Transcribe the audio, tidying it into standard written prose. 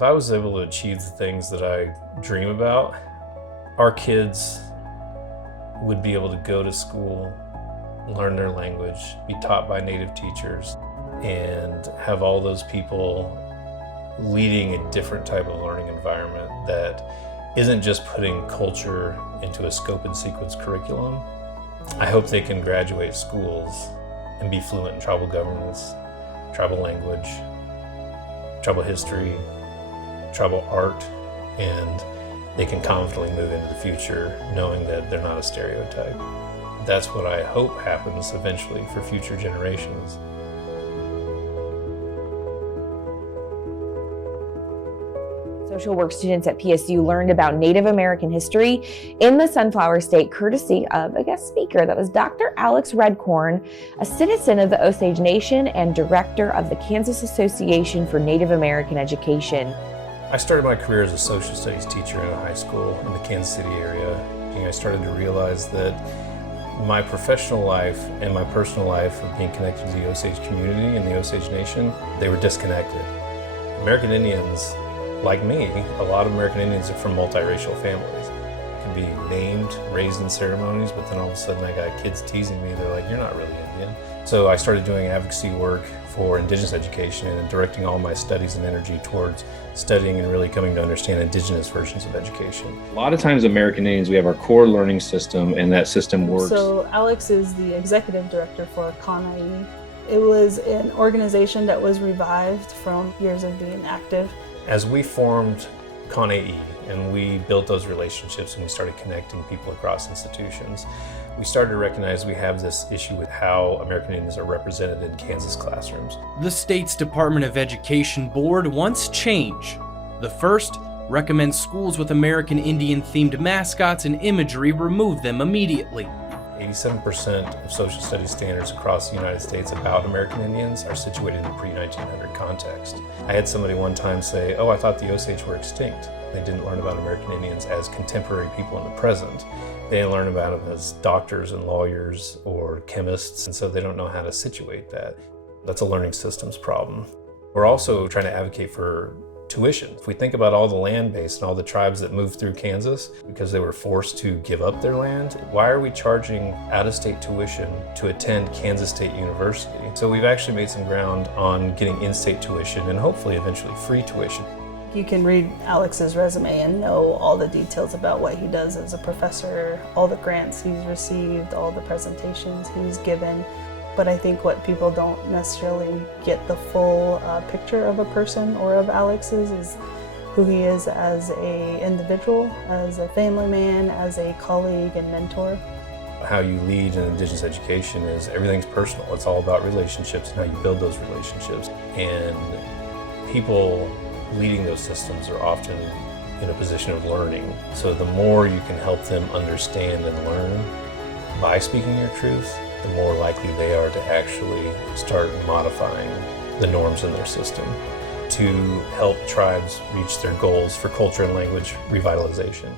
If I was able to achieve the things that I dream about, our kids would be able to go to school, learn their language, be taught by native teachers, and have all those people leading a different type of learning environment that isn't just putting culture into a scope and sequence curriculum. I hope they can graduate schools and be fluent in tribal governance, tribal language, tribal history, tribal art, and they can confidently move into the future knowing that they're not a stereotype. That's what I hope happens eventually for future generations. Social work students at PSU learned about Native American history in the Sunflower State courtesy of a guest speaker. That was Dr. Alex Redcorn, a citizen of the Osage Nation and director of the Kansas Association for Native American Education. I started my career as a social studies teacher in a high school in the Kansas City area. I started to realize that my professional life and my personal life of being connected to the Osage community and the Osage Nation, they were disconnected. American Indians, like me, a lot of American Indians are from multiracial families. Can be named, raised in ceremonies, but then all of a sudden I got kids teasing me. They're like, "You're not really Indian." So I started doing advocacy work for Indigenous education and directing all my studies and energy towards studying and really coming to understand Indigenous versions of education. A lot of times American Indians, we have our core learning system, and that system works. So Alex is the executive director for NEA. It was an organization that was revived from years of being active. As we formed NEA and we built those relationships and we started connecting people across institutions, we started to recognize we have this issue with how American Indians are represented in Kansas classrooms. The state's Department of Education board wants change. The first recommends schools with American Indian-themed mascots and imagery remove them immediately. 87% of social studies standards across the United States about American Indians are situated in the pre-1900 context. I had somebody one time say, "Oh, I thought the Osage were extinct." They didn't learn about American Indians as contemporary people in the present. They didn't learn about them as doctors and lawyers or chemists, and so they don't know how to situate that. That's a learning systems problem. We're also trying to advocate for tuition. If we think about all the land base and all the tribes that moved through Kansas because they were forced to give up their land, why are we charging out-of-state tuition to attend Kansas State University? So we've actually made some ground on getting in-state tuition and hopefully eventually free tuition. You can read Alex's resume and know all the details about what he does as a professor, all the grants he's received, all the presentations he's given. But I think what people don't necessarily get the full picture of a person or of Alex's is who he is as an individual, as a family man, as a colleague and mentor. How you lead in Indigenous education is everything's personal. It's all about relationships and how you build those relationships. And people leading those systems are often in a position of learning. So the more you can help them understand and learn by speaking your truth, the more likely they are to actually start modifying the norms in their system to help tribes reach their goals for culture and language revitalization.